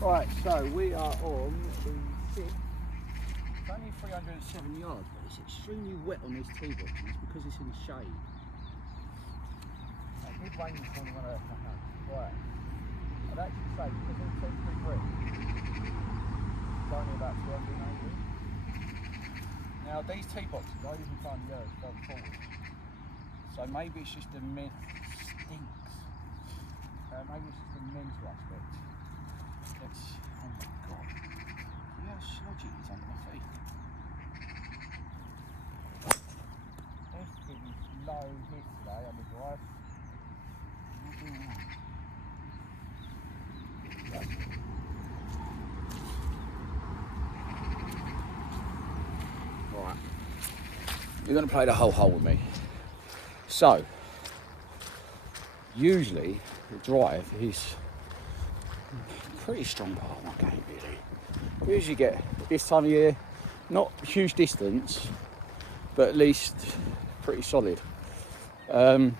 Right, so we are on the 6th. It's only 307 yards, but it's extremely wet on this tee box, and it's because it's in the shade. It did rain this morning when I left my house. Right. I'd actually say because it's temporary green, it's only about 280. Now these tee boxes, I even find the earth going forward. So maybe it's just the stinks. Maybe it's just the mental aspect. Let's, oh my god. See how sludgy it is under my feet. Let's give this low hit today on the drive. Right. You're going to play the whole hole with me. So, usually the drive is a pretty strong part of my game, really. We usually get this time of year, not huge distance, but at least pretty solid. Today,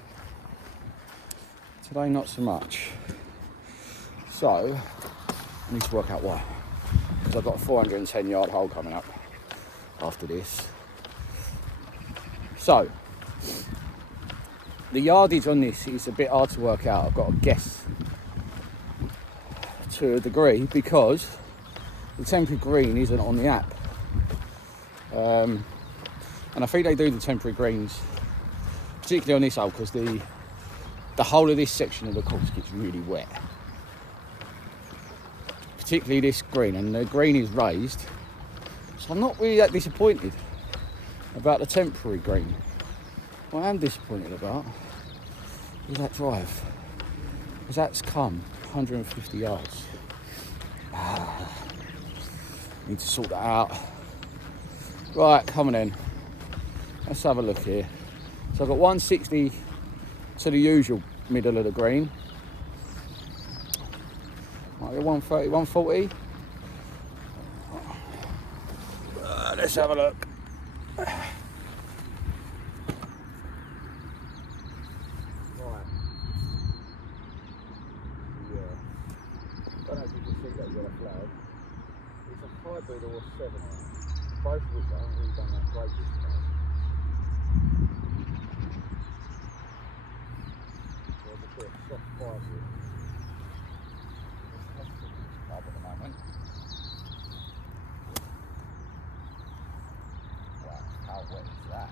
not so much. So, I need to work out why. Because I've got a 410 yard hole coming up after this. So, the yardage on this is a bit hard to work out. I've got to guess to a degree because the temporary green isn't on the app. And I think they do the temporary greens, particularly on this hole, because the whole of this section of the course gets really wet. Particularly this green, and the green is raised. So I'm not really that disappointed about the temporary green. What I am disappointed about is that drive, because that's come 150 yards. Need to sort that out. Right, come on then. Let's have a look here. So I've got 160 to the usual middle of the green. Might get 130, 140. Let's have a look. Hybrid or 7 on, both of which I haven't really done that great this time. So there's a bit of soft hybrid. Let's put this club at the moment. Wow, how wet is that?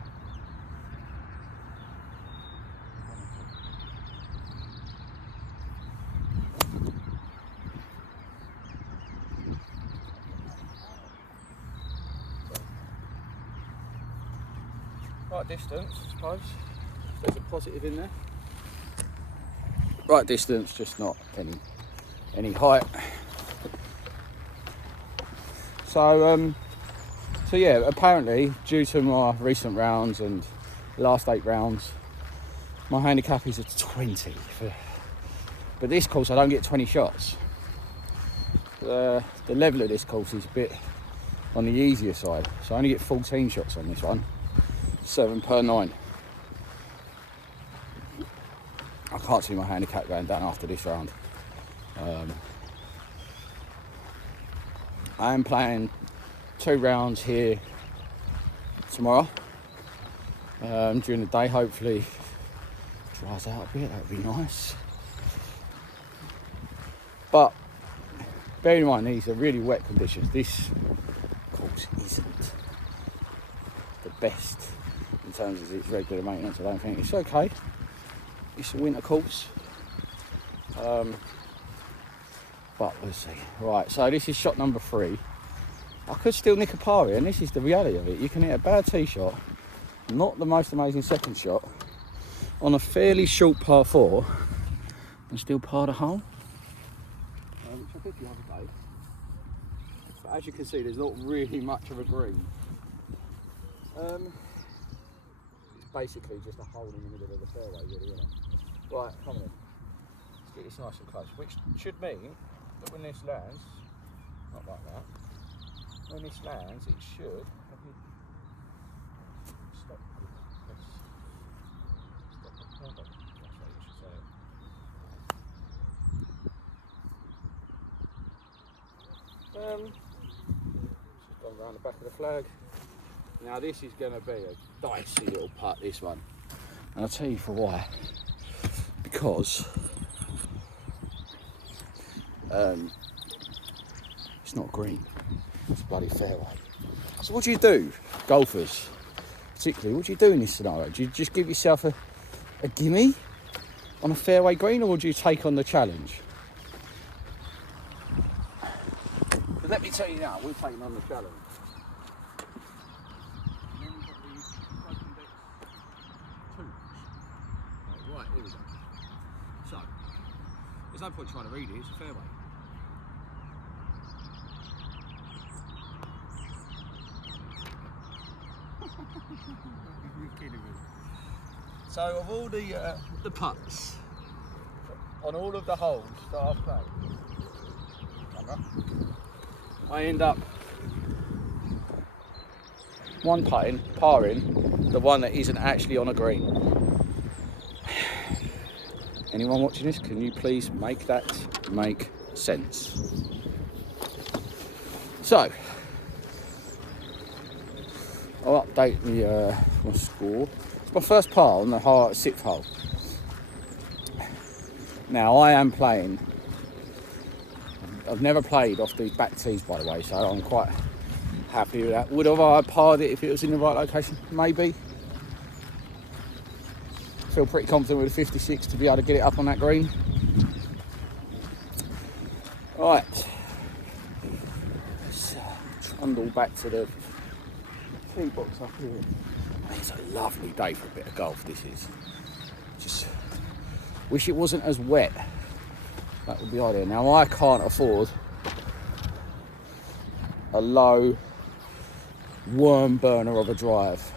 Right distance, I suppose. There's a positive in there. Right distance, just not any height. So yeah, apparently due to my recent rounds and last 8 rounds, my handicap is at 20. But this course I don't get 20 shots. The level of this course is a bit on the easier side, so I only get 14 shots on this one. 7 per 9. I can't see my handicap going down after this round. I am playing 2 rounds here tomorrow. During the day, hopefully it dries out a bit, that would be nice. But bear in mind, these are really wet conditions. This course isn't the best in terms of its regular maintenance. I don't think it's okay. It's a winter course, but we'll see. Right, so this is shot number 3. I could still nick a par here, and this is the reality of it. You can hit a bad tee shot, not the most amazing second shot, on a fairly short par 4, and still par the hole, which I did the other day. But as you can see, there's not really much of a green. It's basically just a hole in the middle of the fairway, really, isn't it? Right, come on in. Let's get this nice and close, which should mean that when this lands, not like that, when this lands, it should stop. Let's stop the product. That's how you should say it. Just gone around the back of the flag. Now this is going to be a dicey little putt, this one. And I'll tell you for why. Because it's not green, it's a bloody fairway. So what do you do, golfers, particularly, what do you do in this scenario? Do you just give yourself a gimme on a fairway green, or do you take on the challenge? But let me tell you now, we're taking on the challenge. And then we've got these broken decks too. Right, here we go. So, there's no point trying to read it, it's a fairway. You're kidding me. So of all the putts on all of the holes that I've played, I end up parring the one that isn't actually on a green. Anyone watching this, can you please make that make sense? So, I'll update my score. It's my first par on the 6th hole. Now I am playing. I've never played off these back tees, by the way, so I'm quite happy with that. Would have I parred it if it was in the right location? Maybe. Feel pretty confident with a 56 to be able to get it up on that green. Right. Let's trundle back to the tee box up here. It's a lovely day for a bit of golf, this is. Just wish it wasn't as wet. That would be ideal. Now I can't afford a low worm burner of a drive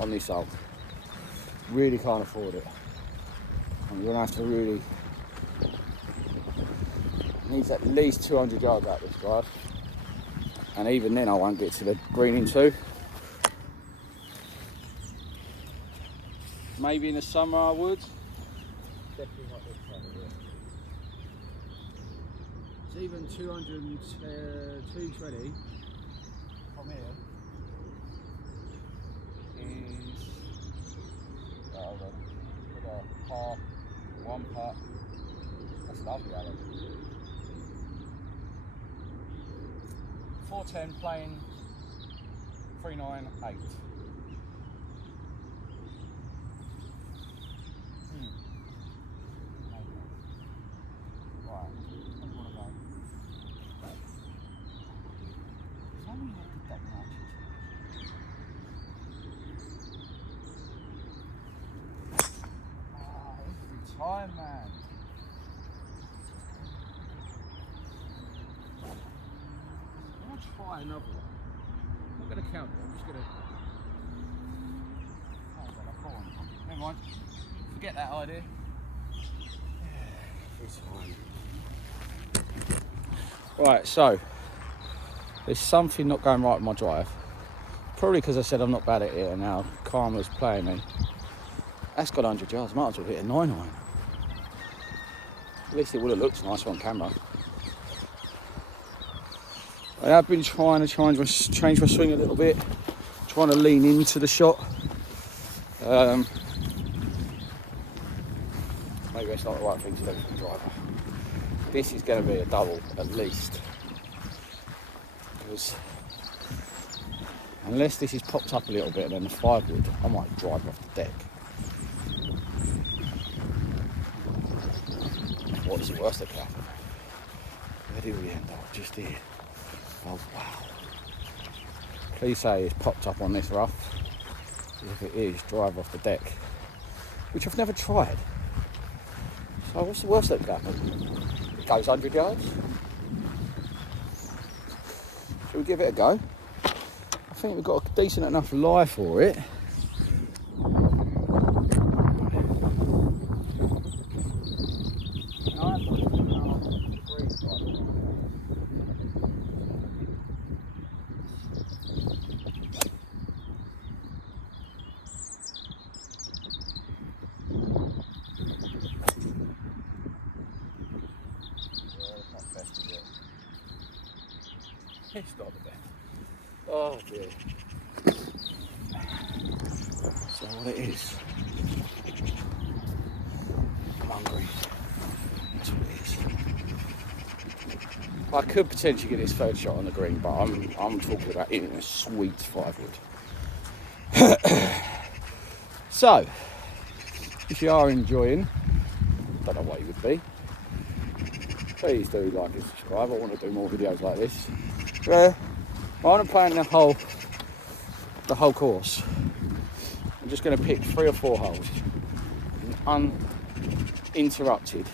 on this hole. Really can't afford it. I'm gonna have to really, needs at least 200 yards out this drive. And even then I won't get to the green in 2. Maybe in the summer I would. Definitely not this time of year. It's even 220 from here is, hold on, put a par, 1 putt. That's lovely, Alan. 410 playing 398. Time, man. I'm gonna try another one. I'm not gonna count it, I'm just gonna. Oh, well, I've got one. Never mind. Forget that idea. Right, so there's something not going right with my drive. Probably because I said I'm not bad at it and now karma's playing me. That's got 100 yards, might as well hit a 9-iron. At least it would have looked nice on camera. I have been trying to change my swing a little bit, trying to lean into the shot. Maybe it's not the right thing to do for the driver. This is going to be a double at least. Because unless this is popped up a little bit and then the 5 wood, I might drive off the deck. What is the worst that can happen? Where do we end up? Just here. Oh wow. Please say it's popped up on this rough. If it is, drive off the deck. Which I've never tried. So what's the worst that can happen? It goes 100 yards. Shall we give it a go? I think we've got a decent enough lie for it. It's not the best. Oh dear. So what it is, I'm hungry. That's what it is. I could potentially get this third shot on the green, but I'm talking about hitting a sweet 5-wood. So, if you are enjoying, don't know what you would be, please do like and subscribe. I want to do more videos like this. I want to plan the whole course. I'm just going to pick 3 or 4 holes, an uninterrupted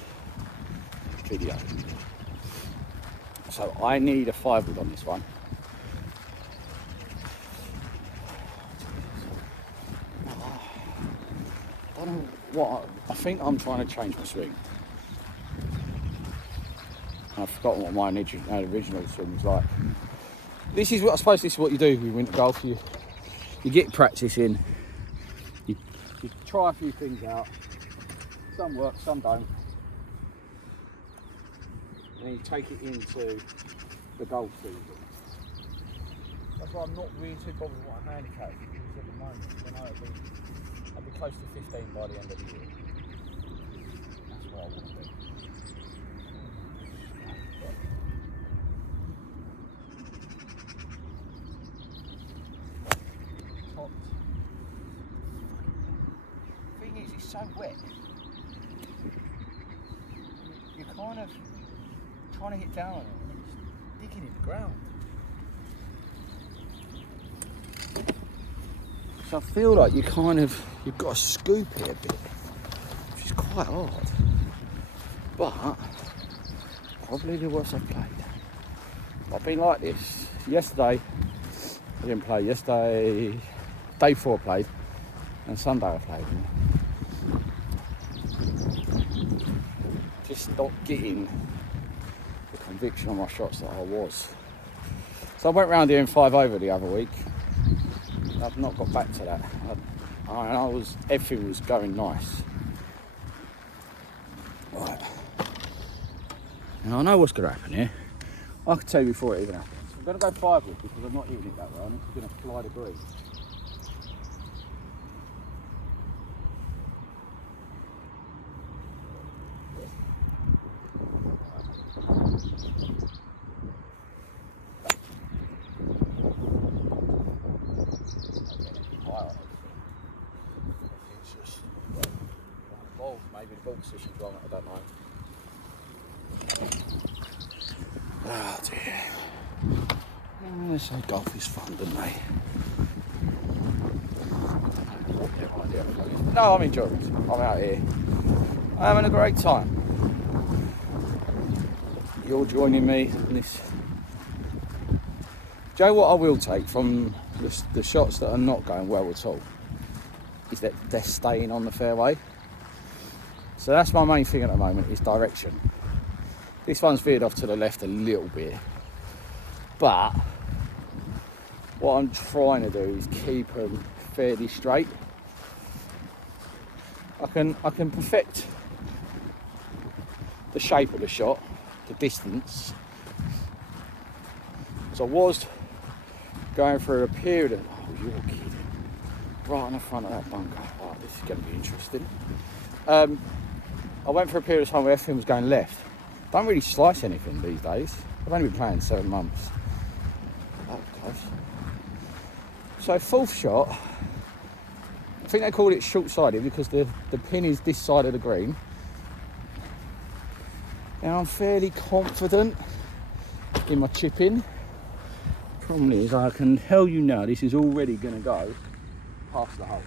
video. So I need a 5-wood on this one. I don't know what, I think I'm trying to change my swing. I've forgotten what my original swing was like. This is what I suppose this is what you do with winter golf. You get practice in. You try a few things out. Some work, some don't. And you take it into the golf season. That's why I'm not really too bothered with what a handicap is at the moment. I know I'll be close to 15 by the end of the year. That's what I want to do. The thing is, it's so wet. You're kind of trying to hit down on it, and it's digging in the ground. So I feel like you've got to scoop it a bit, which is quite hard. But probably the worst I've played. I've been like this. Yesterday, I didn't play. Yesterday, day 4 I played, and Sunday I played. Just not getting the conviction on my shots that I was. So I went round here in 5 over the other week. I've not got back to that. Everything was going nice. Right. And I know what's going to happen here. I can tell you before it even happens. I'm going to go 5-wood because I'm not hitting it that way. I'm just going to fly the green. Maybe the ball position's wrong, I don't know. Oh dear. They say golf is fun, don't they? No, I'm enjoying it. I'm out here. I'm having a great time. You're joining me in this. Do you know what I will take from the shots that are not going well at all? Is that they're staying on the fairway. So that's my main thing at the moment, is direction. This one's veered off to the left a little bit, but what I'm trying to do is keep them fairly straight. I can perfect the shape of the shot, the distance. So I was going through a period of, oh, you're kidding, right on the front of that bunker. Oh, this is going to be interesting. I went for a period of time where everything was going left. Don't really slice anything these days. I've only been playing 7 months. That was close. So 4th shot, I think they call it short-sided because the pin is this side of the green. Now I'm fairly confident in my chipping. Problem is, I can tell you now, this is already going to go past the hole.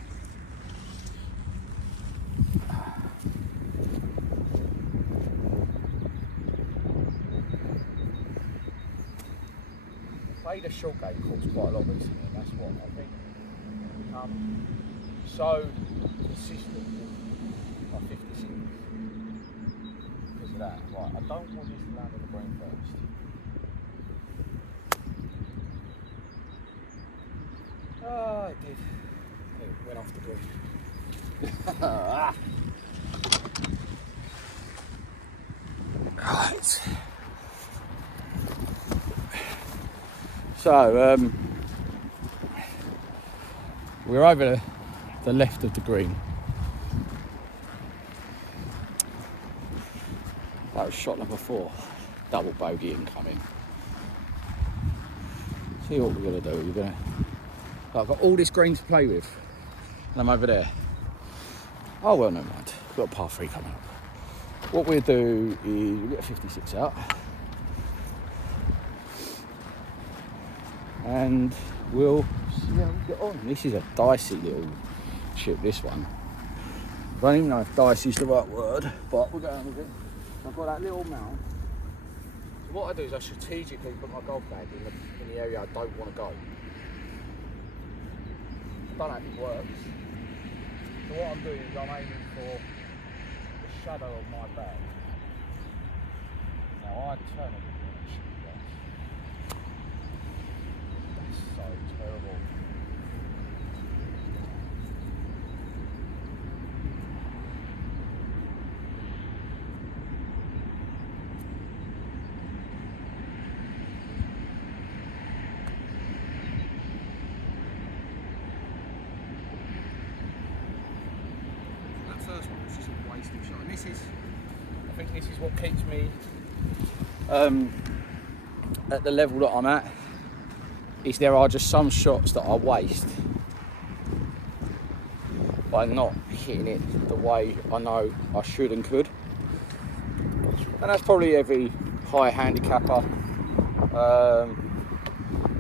Played a short game course quite a lot recently, and that's what I think become so consistent with my 56 because of that. Right, I don't want this to land on the green first. Oh, it did. It went off the green. Right. So we're over the left of the green. That was shot number 4. Double bogey incoming. See what we're gonna do. I've got all this green to play with, and I'm over there. Oh well, never mind. We've got a par 3 coming up. What we'll do is we'll get a 56 out, and we'll see how we get on. This is a dicey little chip, this one. I don't even know if dicey is the right word, but we're going with it. I've got that little mount. So what I do is I strategically put my golf bag in the area I don't want to go. I don't know if it works. So what I'm doing is I'm aiming for the shadow of my bag. Now I turn it. That's so terrible. First one was just a wasted shot, and I think this is what keeps me at the level that I'm at. Is there are just some shots that I waste by not hitting it the way I know I should and could, and that's probably every high handicapper.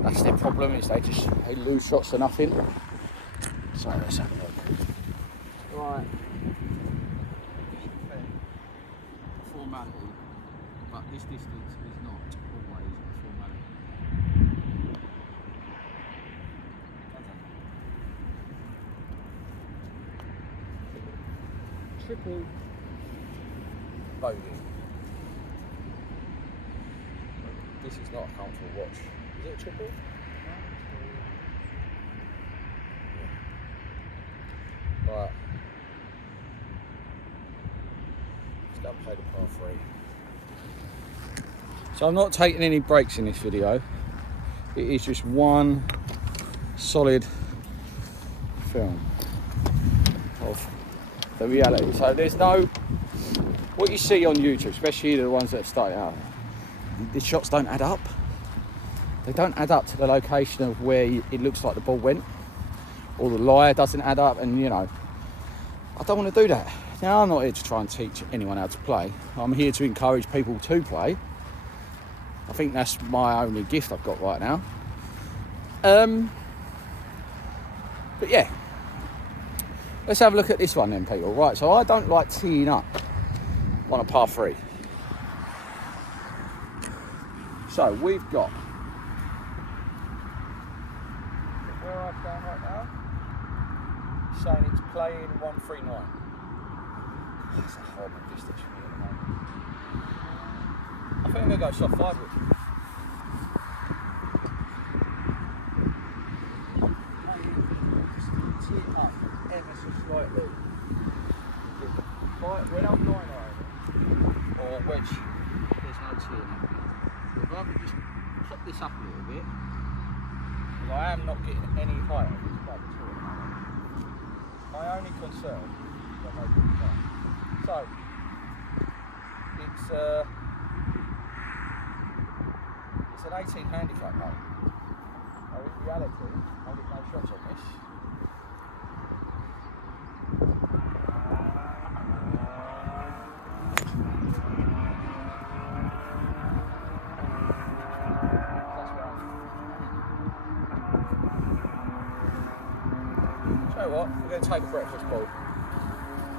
That's their problem, is they lose shots to nothing. So let's have a look. Right. Formality, but this distance is not always a formality. Triple bogey. This is not a comfortable watch. Is it a triple? Yeah. Right. Let's go and play the par 3. So I'm not taking any breaks in this video. It is just one solid film of the reality. So there's no, what you see on YouTube, especially the ones that start out, the shots don't add up. They don't add up to the location of where it looks like the ball went, or the lie doesn't add up, and you know, I don't want to do that. Now, I'm not here to try and teach anyone how to play. I'm here to encourage people to play. I think that's my only gift I've got right now. But yeah, let's have a look at this one then, people. Right, so I don't like teeing up on a par 3. So we've got, where I'm going right now, saying it's playing 139. That's a horrible distance for me at the moment. I think I'm going to go soft 5 with you. Tee it up ever so slightly. When I'm 9 iron or wedge, there's no teeing up. If I could just pop this up a little bit, because I am not getting any higher with this club at all. My only concern is I know good time. So it's an 18 handicap though. Now in reality, I get no shots on this. You know what? We're going to take a breakfast ball.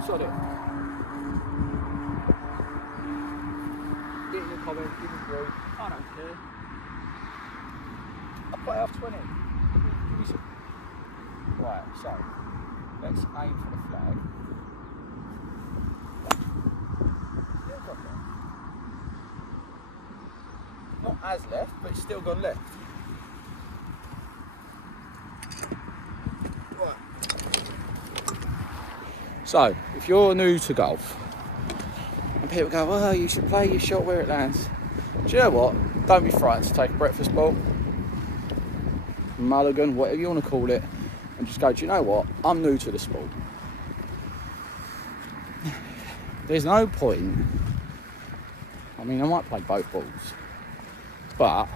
Sod it. Get in the comments, give me through. I don't care. I'll play off 20. Give me some. Right, so let's aim for the flag. Still got left. Not as left, but it's still gone left. So, if you're new to golf, and people go, well, you should play your shot where it lands. Do you know what? Don't be frightened to take a breakfast ball. mulligan, whatever you want to call it, and just go, do you know what? I'm new to the sport. There's no point. I mean, I might play both balls, but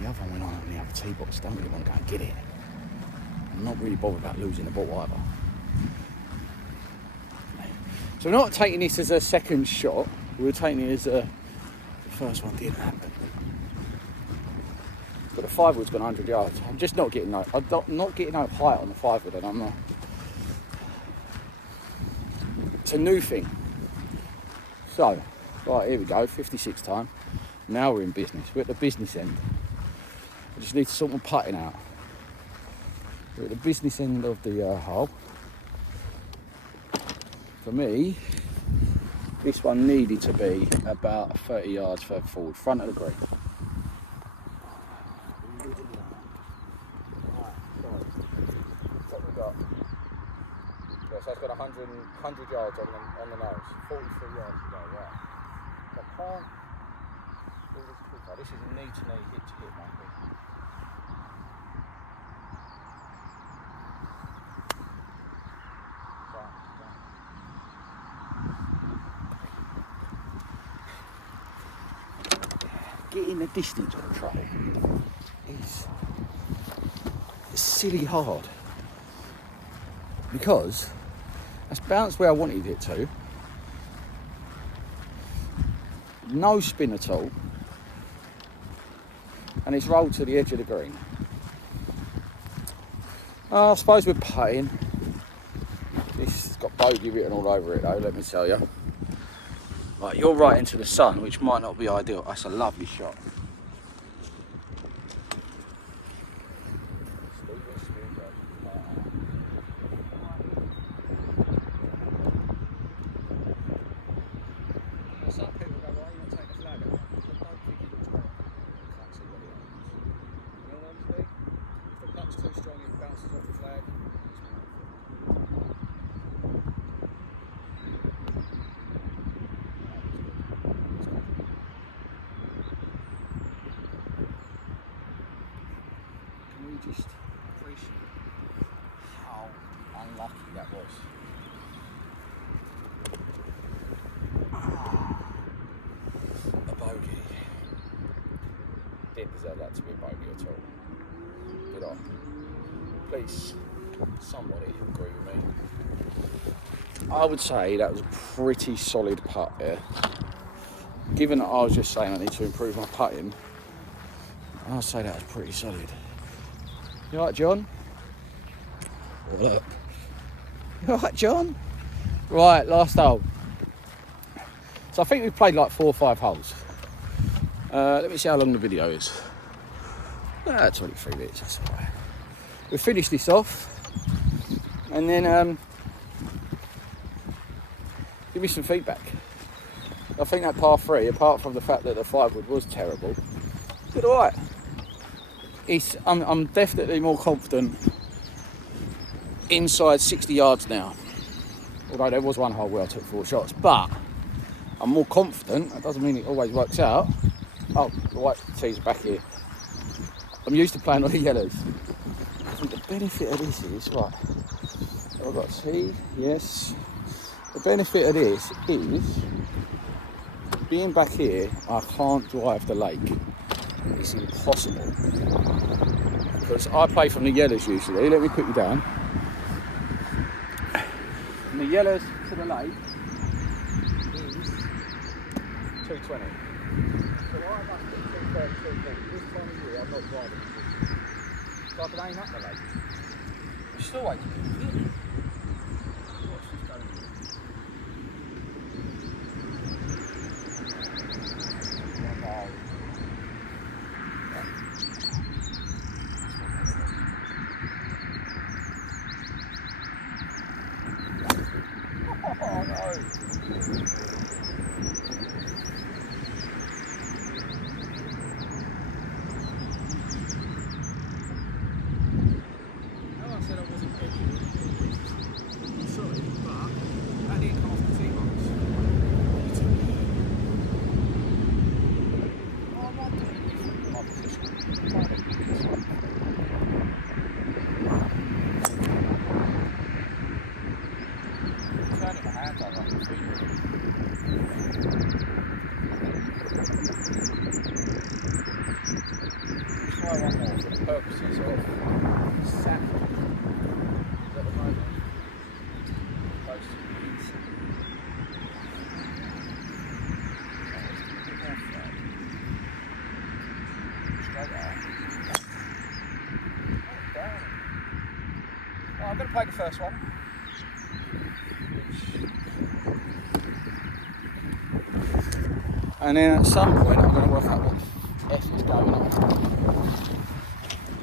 the other one went on the other tee box. Don't really want to go and get it. I'm not really bothered about losing the ball either. So we're not taking this as a second shot. We're taking it as the first one didn't happen. But the 5-wood's gone 100 yards. I'm just not getting no height on the 5-wood, and I'm not. It's a new thing. So, right, here we go, 56 time. Now we're in business. We're at the business end. I just need to sort my putting out. We're at the business end of the hole. For me, this one needed to be about 30 yards further forward, front of the green. What we got? Yeah, so it's got 100 yards on the nose, 43 yards to go, right. So I can't do this quicker. This is a knee-to-knee, hit-to-hit one. Getting the distance on the trail is silly hard, because that's bounced where I wanted it to, no spin at all, and it's rolled to the edge of the green. I suppose we're putting. This has got bogey written all over it though, let me tell you. Right, you're right into the sun, which might not be ideal. That's a lovely shot. Some people go, why are you not taking the flag out? I don't think it looks great. I can't see what it is. You know what I'm saying? If the putt's too strong, it bounces off the flag. Just appreciate how unlucky that was. A bogey. Didn't deserve that to be a bogey at all. Did I? Please, somebody agree with me. I would say that was a pretty solid putt there. Given that I was just saying I need to improve my putting, I'd say that was pretty solid. You alright, John? What up? You alright, John? Right, last hole. So I think we've played like 4 or 5 holes. Let me see how long the video is. 23 minutes, that's alright. We'll finish this off and then give me some feedback. I think that par 3, apart from the fact that the 5-wood was terrible, did alright. I'm definitely more confident inside 60 yards now. Although there was one hole where I took 4 shots, but I'm more confident. That doesn't mean it always works out. Oh, the white tee's back here. I'm used to playing on the yellows. I think the benefit of this is, right, I've got a tee, yes. The benefit of this is, being back here, I can't drive the lake. It's impossible. Because I play from the yellows usually. Let me put you down. From the yellows to the lake is 220. So I must be 230, 240. This time of year I'm not driving. So I can aim at the lake. It's still waiting. What's this going on? Oh no! No, I said I wasn't ready. try one more for the purposes of sat at the moment. Close to the heat. Straight out. Down. Well, I'm going to play the first one. And then at some point I'm going to work out what F is going on.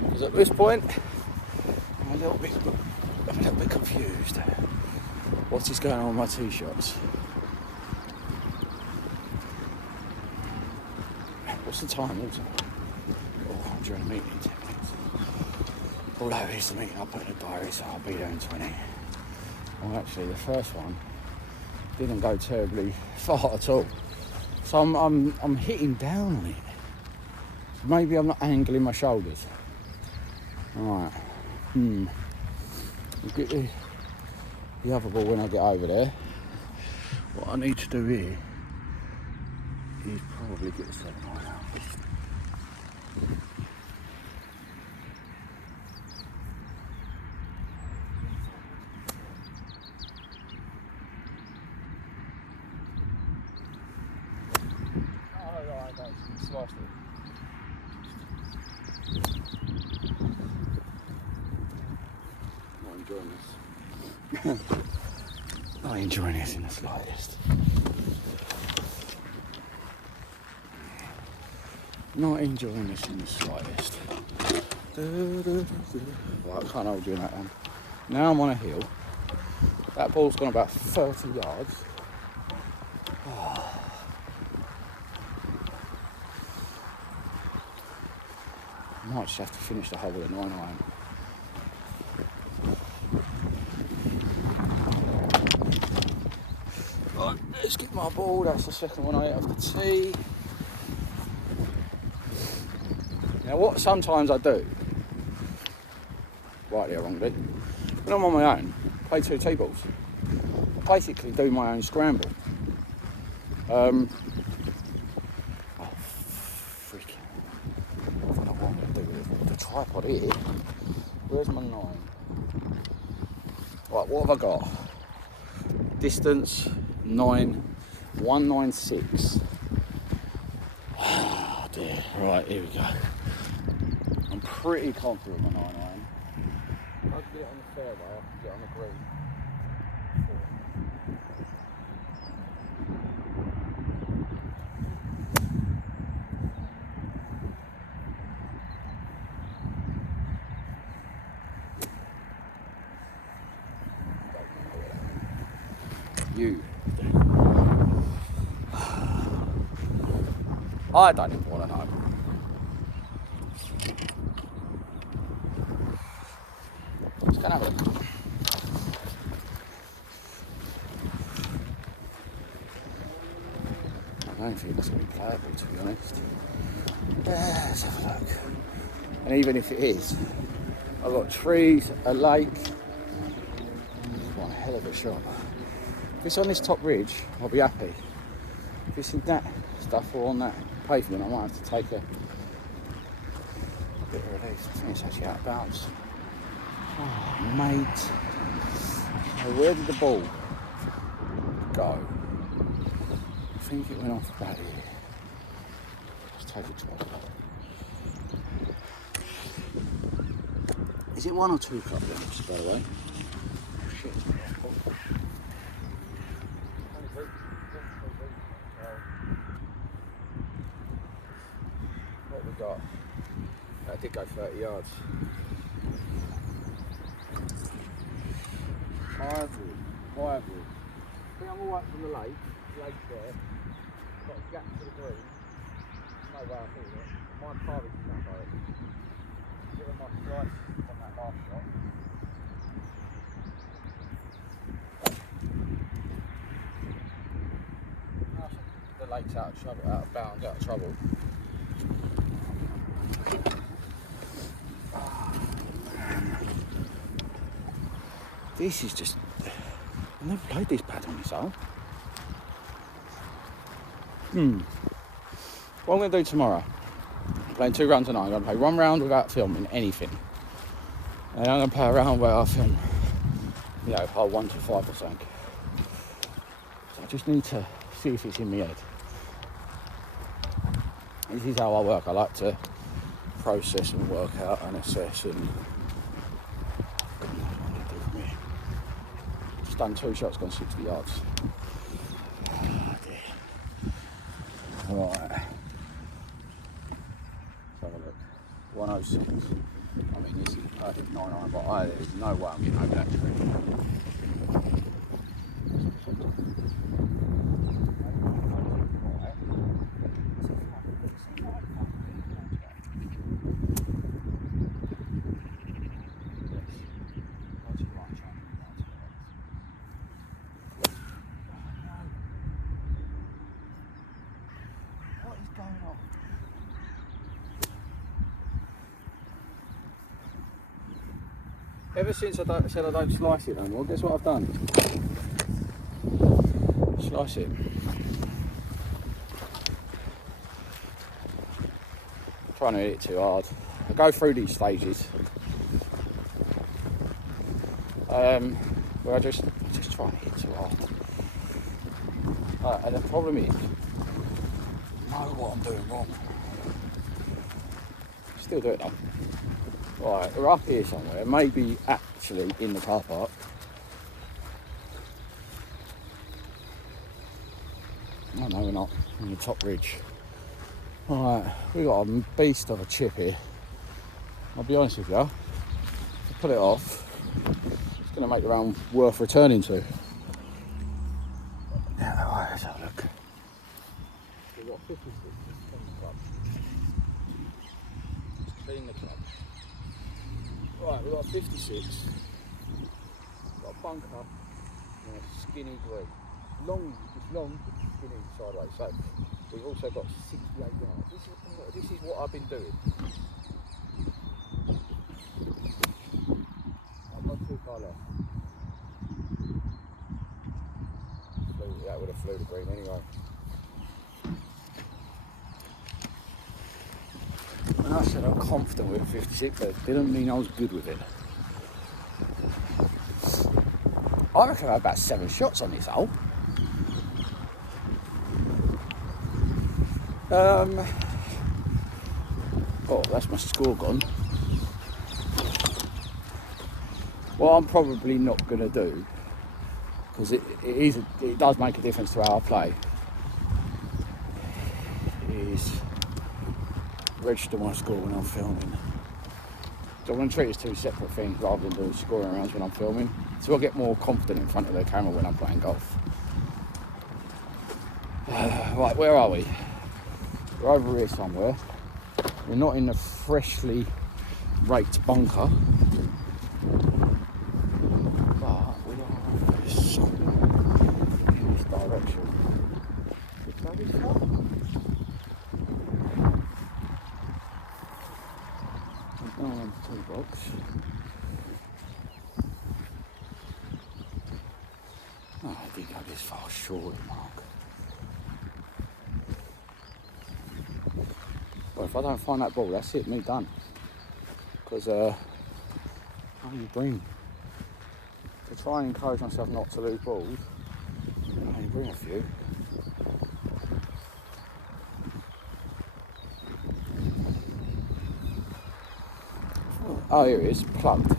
Because at this point I'm a little bit confused. What is going on with my tee shots? What's the time also? Oh, I'm during a meeting in 10 minutes. Although it's the meeting I put in the diary, so I'll be there in 20. Well, actually the first one didn't go terribly far at all. So I'm hitting down on it. So maybe I'm not angling my shoulders. Alright. I'll get the other ball when I get over there. What I need to do here is probably get the 7 iron out. Not enjoying this in the slightest. Not enjoying this in the slightest. Right, I can't hold you in that one. Now I'm on a hill. That ball's gone about 30 yards. Oh. I might just have to finish the hole with a 9 iron. Right, let's get my ball. That's the second one I hit off the tee. Now what sometimes I do, rightly or wrongly, when I'm on my own, play 2 tee balls. I basically do my own scramble. Oh, freaking. I don't know what I'm going to do with the tripod here. Where's my 9? Right, what have I got? Distance 9, 196. Oh dear. Right, here we go. I'm pretty confident with my 9 iron. If I can get it on the fairway, I can get on the green. You. I don't even want to know. Let's go and have a look. I don't think that's going to be playable, to be honest. Let's have a look. And even if it is, I've got trees, a lake. What a hell of a shot. If it's on this top ridge, I'll be happy. If it's in that stuff or on that pavement, I might have to take a bit of release. I think it's actually out of bounds. Oh, mate. So where did the ball go? I think it went off about here. Let's take a try. Is it 1 or 2 club lengths, by the way? Oh, shit. What we got? That did go 30 yards. Ironwood. I think I'm alright from the lake. Lake there. Got a gap to the green. No way I thought it. My car is in that direction. Given my slice on that last shot. The lake's out of trouble, out of bounds, out of trouble. This is just... I've never played this pad on this hole. What I'm going to do tomorrow, playing 2 rounds tonight. I'm going to play 1 round without filming anything. And I'm going to play a round where I film, you know, hole 1 to 5 or something. So I just need to see if it's in my head. This is how I work. I like to process and work out and assess and... Just done 2 shots, gone 60 yards. Oh dear. Right. Let's have a look. 106. I mean, this is perfect 9-iron, but there's no way I'm getting over that tree. Ever since I said I don't slice it no more, guess what I've done? Slice it. Trying to hit it too hard. I go through these stages. Where I just try to hit too hard. And the problem is, I know what I'm doing wrong. Still do it though. Right, we're up here somewhere, maybe actually in the car park. Oh no, we're not, on the top ridge. Alright, we've got a beast of a chip here. I'll be honest with you, to pull it off, it's going to make the round worth returning to. Yeah, alright, let's have a look. We've got 56 on the club. Let's clean the club. Right, we've got 56, we've got a bunker and a skinny green. It's long, but skinny sideways. So we've also got 68 yards. This is what I've been doing. I'm not too far left. That would have flew the green anyway. When I said I'm confident with 56, that didn't mean I was good with it. I reckon I had about 7 shots on this hole. Oh, that's my score gone. What I'm probably not going to do, because it does make a difference to how I play, is register my score when I'm filming. So I'm going to treat it as 2 separate things rather than doing scoring rounds when I'm filming. So I'll get more confident in front of the camera when I'm playing golf. Right, where are we? We're over here somewhere. We're not in the freshly raked bunker. But we are over somewhere in this direction. Is that this far? On the tee box. Oh, I didn't go this far short, Mark. Well, if I don't find that ball, that's it, me done. Because I only bring, to try and encourage myself not to lose balls, I only bring a few. Oh, here it is, plugged.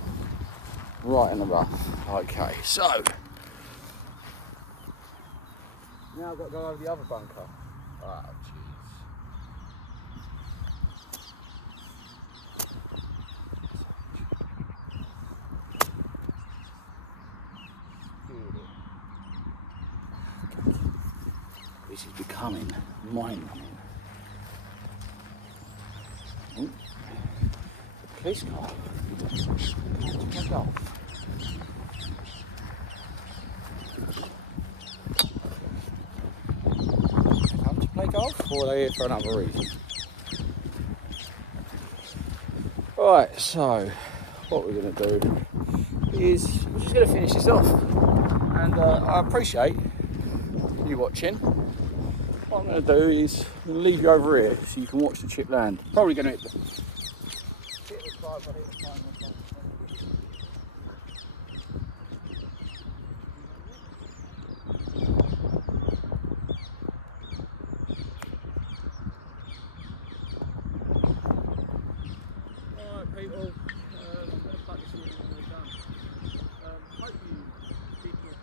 Right in the rough. Okay, so. Now I've got to go over the other bunker. Oh, jeez. This is becoming mind-numbing. Police car. Come on. Come to play golf, or are they here for another reason? Right, so what we're going to do is we're just going to finish this off, and I appreciate you watching. what I'm going to do is I'm going to leave you over here so you can watch the chip land. Probably going to hit the drive, but hit the time or something. Alright people, I'm going to cut this in when we're done. Hope you keep your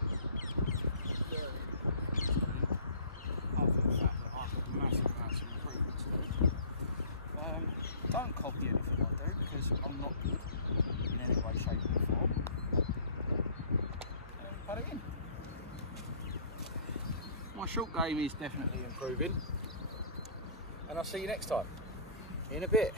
massive amounts of improvements to do. Don't copy anything I do because I'm not good in any way, shape or form. Put it in. My short game is definitely improving, and I'll see you next time in a bit.